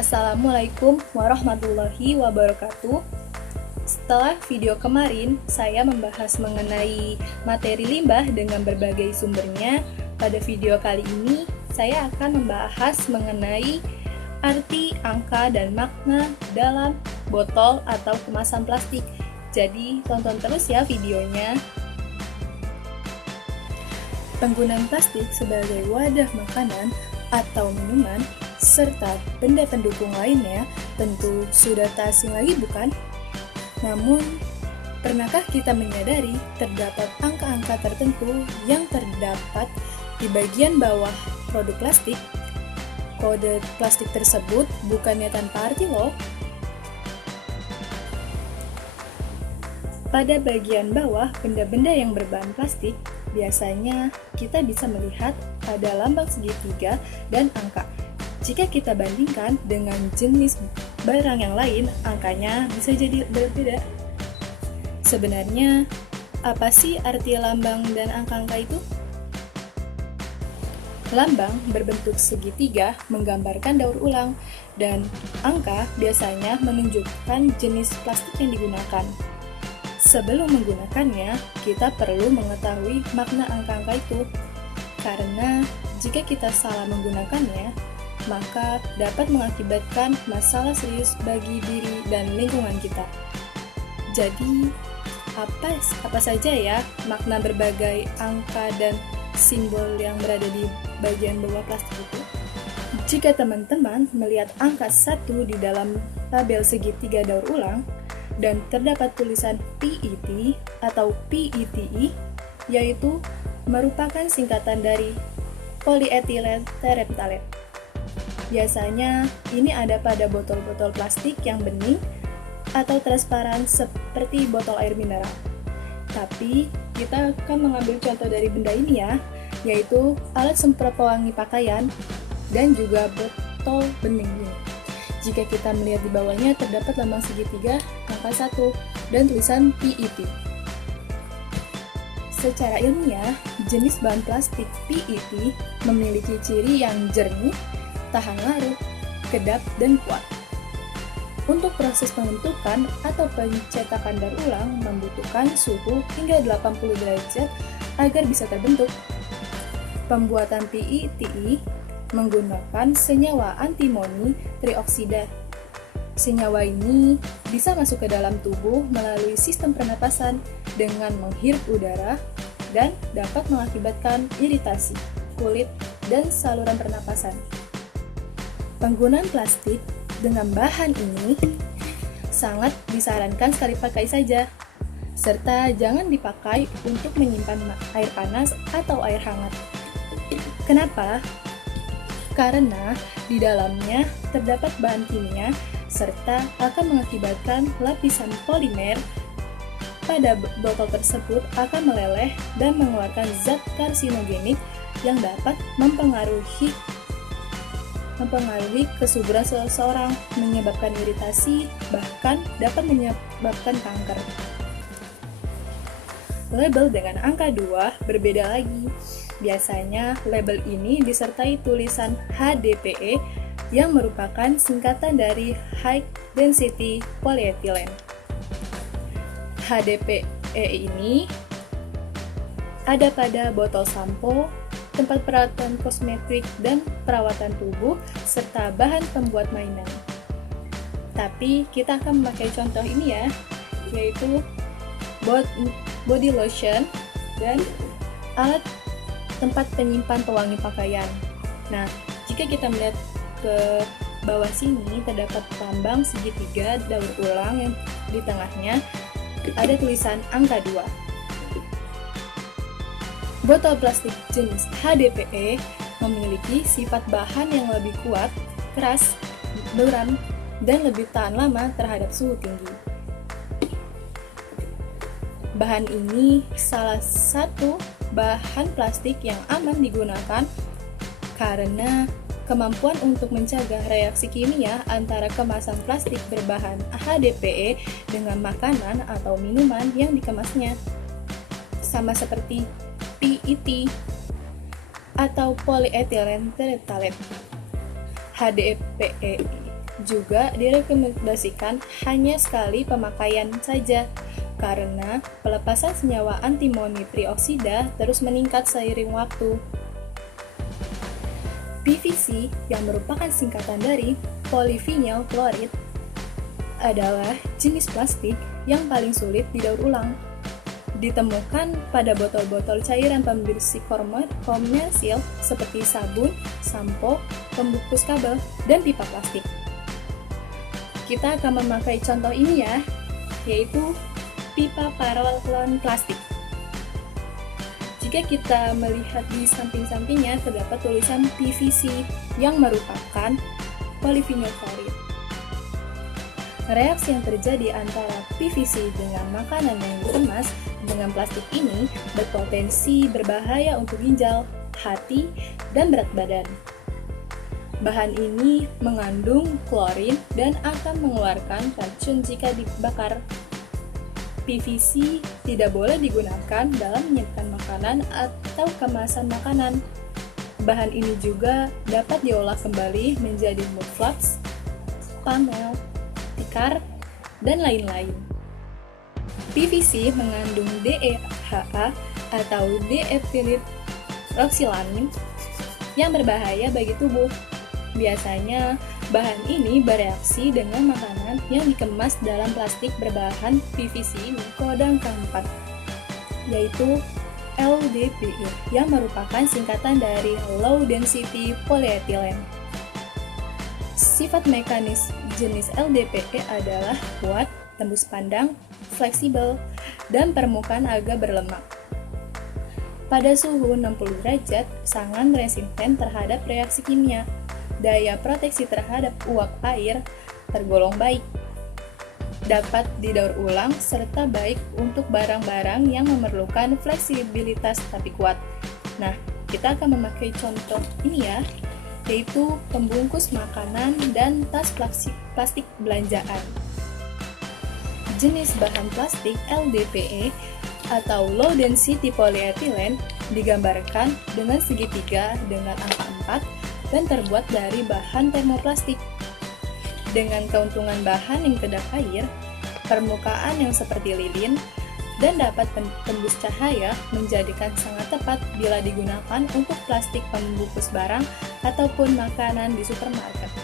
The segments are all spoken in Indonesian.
Assalamualaikum warahmatullahi wabarakatuh. Setelah video kemarin, saya membahas mengenai materi limbah dengan berbagai sumbernya. Pada video kali ini, saya akan membahas mengenai arti, angka, dan makna dalam botol atau kemasan plastik. Jadi, tonton terus ya videonya. Penggunaan plastik sebagai wadah makanan atau minuman serta benda pendukung lainnya tentu sudah tak asing lagi, bukan? Namun, pernahkah kita menyadari terdapat angka-angka tertentu yang terdapat di bagian bawah produk plastik? Kode plastik tersebut bukannya tanpa arti loh. Pada bagian bawah benda-benda yang berbahan plastik, biasanya kita bisa melihat ada lambang segitiga dan angka. Jika kita bandingkan dengan jenis barang yang lain, angkanya bisa jadi berbeda. Sebenarnya, apa sih arti lambang dan angka-angka itu? Lambang berbentuk segitiga menggambarkan daur ulang, dan angka biasanya menunjukkan jenis plastik yang digunakan. Sebelum menggunakannya, kita perlu mengetahui makna angka-angka itu, karena jika kita salah menggunakannya, maka dapat mengakibatkan masalah serius bagi diri dan lingkungan kita. Jadi, apa saja ya makna berbagai angka dan simbol yang berada di bagian bawah plastik itu? Jika teman-teman melihat angka 1 di dalam tabel segitiga daur ulang dan terdapat tulisan PET atau PETE, yaitu merupakan singkatan dari polyethylene terephthalate. Biasanya ini ada pada botol-botol plastik yang bening atau transparan seperti botol air mineral. Tapi kita akan mengambil contoh dari benda ini ya, yaitu alat semprot pewangi pakaian dan juga botol bening ini. Jika kita melihat di bawahnya terdapat lambang segitiga, angka 1, dan tulisan PET. Secara ilmiah, jenis bahan plastik PET memiliki ciri yang jernih, tahan larut, kedap, dan kuat. Untuk proses pembentukan atau pencetakan daur ulang membutuhkan suhu hingga 80 derajat agar bisa terbentuk. Pembuatan PETE menggunakan senyawa antimoni trioksida. Senyawa ini bisa masuk ke dalam tubuh melalui sistem pernapasan dengan menghirup udara dan dapat mengakibatkan iritasi kulit dan saluran pernapasan. Penggunaan plastik dengan bahan ini sangat disarankan sekali pakai saja, serta jangan dipakai untuk menyimpan air panas atau air hangat. Kenapa? Karena di dalamnya terdapat bahan kimia serta akan mengakibatkan lapisan polimer pada botol tersebut akan meleleh dan mengeluarkan zat karsinogenik yang dapat mempengaruhi kesuburan seseorang, menyebabkan iritasi, bahkan dapat menyebabkan kanker. Label dengan angka 2 berbeda lagi. Biasanya label ini disertai tulisan HDPE yang merupakan singkatan dari High Density Polyethylene. HDPE ini ada pada botol sampo, tempat perawatan kosmetik dan perawatan tubuh, serta bahan pembuat mainan. Tapi kita akan memakai contoh ini ya, yaitu body lotion dan alat tempat penyimpan pewangi pakaian. Nah, jika kita melihat ke bawah sini, terdapat lambang segitiga daur ulang yang di tengahnya ada tulisan angka 2. Botol plastik jenis HDPE memiliki sifat bahan yang lebih kuat, keras, buram, dan lebih tahan lama terhadap suhu tinggi. Bahan ini salah satu bahan plastik yang aman digunakan karena kemampuan untuk mencegah reaksi kimia antara kemasan plastik berbahan HDPE dengan makanan atau minuman yang dikemasnya. Sama seperti PET atau polyethylene terephthalate. HDPE juga direkomendasikan hanya sekali pemakaian saja, karena pelepasan senyawa antimoni trioksida terus meningkat seiring waktu. PVC yang merupakan singkatan dari polyvinyl chloride adalah jenis plastik yang paling sulit didaur ulang. Ditemukan pada botol-botol cairan pembersih komersil seperti sabun, sampo, pembungkus kabel, dan pipa plastik. Kita akan memakai contoh ini ya, yaitu pipa paralon plastik. Jika kita melihat di samping-sampingnya terdapat tulisan PVC yang merupakan polyvinyl chloride. Reaksi yang terjadi antara PVC dengan makanan yang dikemas dengan plastik ini berpotensi berbahaya untuk ginjal, hati, dan berat badan. Bahan ini mengandung klorin dan akan mengeluarkan racun jika dibakar. PVC tidak boleh digunakan dalam menyiapkan makanan atau kemasan makanan. Bahan ini juga dapat diolah kembali menjadi mud flaps, panel, tikar, dan lain-lain. PVC mengandung DEHA atau diethylhydroxylamine yang berbahaya bagi tubuh. Biasanya, bahan ini bereaksi dengan makanan yang dikemas dalam plastik berbahan PVC ini. Kode angka 4, yaitu LDPE, yang merupakan singkatan dari Low Density Polyethylene. Sifat mekanis jenis LDPE adalah kuat, tembus pandang, fleksibel, dan permukaan agak berlemak. Pada suhu 60 derajat, sangat resisten terhadap reaksi kimia. Daya proteksi terhadap uap air tergolong baik. Dapat didaur ulang serta baik untuk barang-barang yang memerlukan fleksibilitas tapi kuat. Nah, kita akan memakai contoh ini ya, yaitu pembungkus makanan dan tas plastik belanjaan. Jenis bahan plastik LDPE atau Low Density Polyethylene digambarkan dengan segitiga dengan angka 4 dan terbuat dari bahan termoplastik. Dengan keuntungan bahan yang kedap air, permukaan yang seperti lilin, dan dapat tembus cahaya menjadikan sangat tepat bila digunakan untuk plastik pembungkus barang ataupun makanan di supermarket.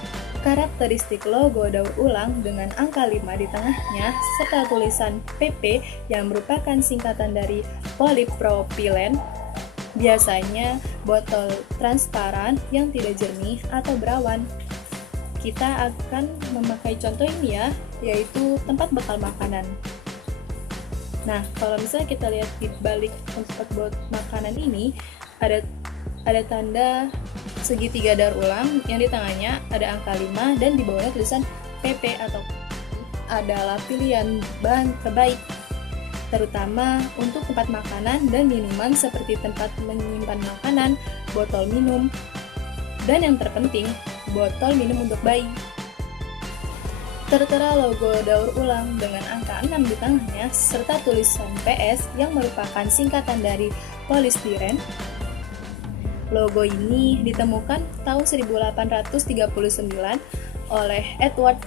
Karakteristik logo daur ulang dengan angka 5 di tengahnya serta tulisan PP yang merupakan singkatan dari polypropylen, biasanya botol transparan yang tidak jernih atau berawan. Kita akan memakai contoh ini ya, yaitu tempat bekal makanan. Nah, kalau misalnya kita lihat di balik tempat buat makanan ini, ada tanda segitiga daur ulang yang di tengahnya ada angka 5 dan di bawahnya tulisan PP atau adalah pilihan bahan terbaik, terutama untuk tempat makanan dan minuman seperti tempat menyimpan makanan, botol minum, dan yang terpenting, botol minum untuk bayi. Tertera logo daur ulang dengan angka 6 di tengahnya serta tulisan PS yang merupakan singkatan dari polistiren. Logo ini ditemukan tahun 1839 oleh Edward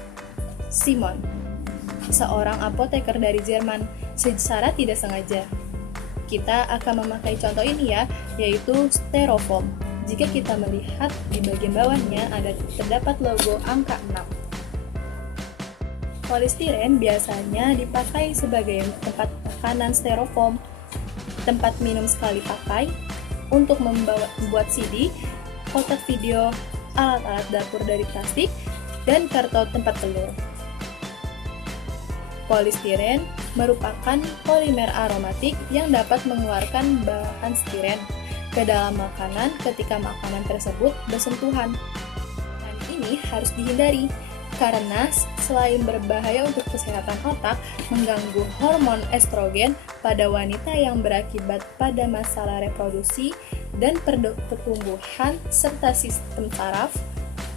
Simon, seorang apoteker dari Jerman, secara tidak sengaja. Kita akan memakai contoh ini ya, yaitu styrofoam. Jika kita melihat di bagian bawahnya terdapat logo angka 6. Polistiren biasanya dipakai sebagai tempat makanan styrofoam, tempat minum sekali pakai, untuk membuat CD, kotak video, alat-alat dapur dari plastik, dan karton tempat telur. Polistiren merupakan polimer aromatik yang dapat mengeluarkan bahan stiren ke dalam makanan ketika makanan tersebut bersentuhan. Dan ini harus dihindari karena selain berbahaya untuk kesehatan otak, mengganggu hormon estrogen pada wanita yang berakibat pada masalah reproduksi dan pertumbuhan serta sistem saraf,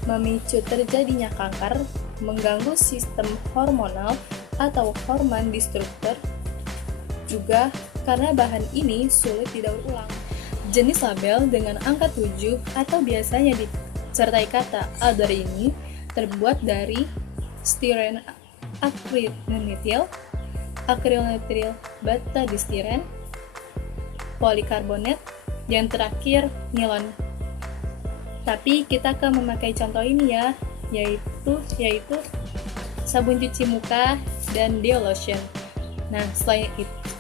memicu terjadinya kanker, mengganggu sistem hormonal atau hormon disruptor, juga karena bahan ini sulit didaur ulang. Jenis label dengan angka 7 atau biasanya disertai kata other ini terbuat dari stiren akrilemetil, akrilemetil beta-distiren, polikarbonat, yang terakhir nilon. Tapi kita akan memakai contoh ini ya, yaitu sabun cuci muka dan deo lotion. Nah,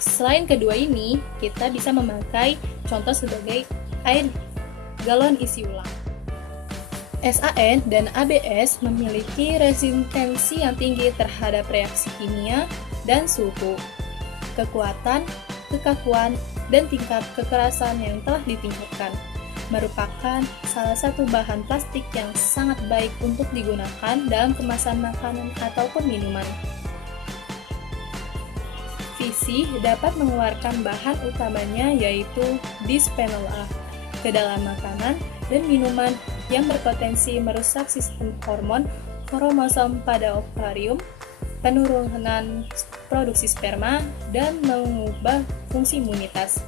selain kedua ini, kita bisa memakai contoh sebagai air galon isi ulang. SAN dan ABS memiliki resistensi yang tinggi terhadap reaksi kimia dan suhu, kekuatan, kekakuan, dan tingkat kekerasan yang telah ditingkatkan, merupakan salah satu bahan plastik yang sangat baik untuk digunakan dalam kemasan makanan ataupun minuman. Visi dapat mengeluarkan bahan utamanya yaitu bisphenol A ke dalam makanan dan minuman yang berpotensi merusak sistem hormon kromosom pada ovarium, penurunan produksi sperma, dan mengubah fungsi imunitas.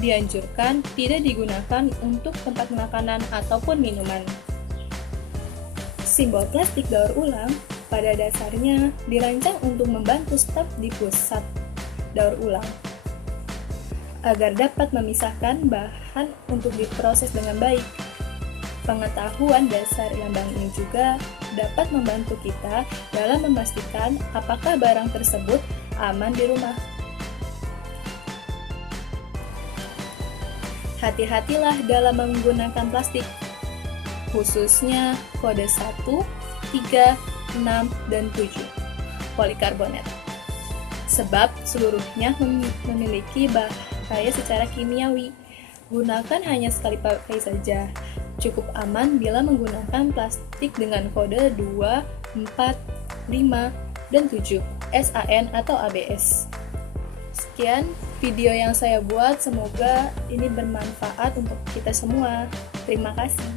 Dianjurkan tidak digunakan untuk tempat makanan ataupun minuman. Simbol plastik daur ulang pada dasarnya dirancang untuk membantu staf di pusat daur ulang agar dapat memisahkan bahan untuk diproses dengan baik. Pengetahuan dasar lambang ini juga dapat membantu kita dalam memastikan apakah barang tersebut aman di rumah. Hati-hatilah dalam menggunakan plastik, khususnya kode 1, 3, 6, dan 7, polikarbonat. Sebab seluruhnya memiliki bahaya secara kimiawi. Gunakan hanya sekali pakai saja. Cukup aman bila menggunakan plastik dengan kode 2, 4, 5, dan 7, SAN atau ABS. Sekian video yang saya buat, semoga ini bermanfaat untuk kita semua. Terima kasih.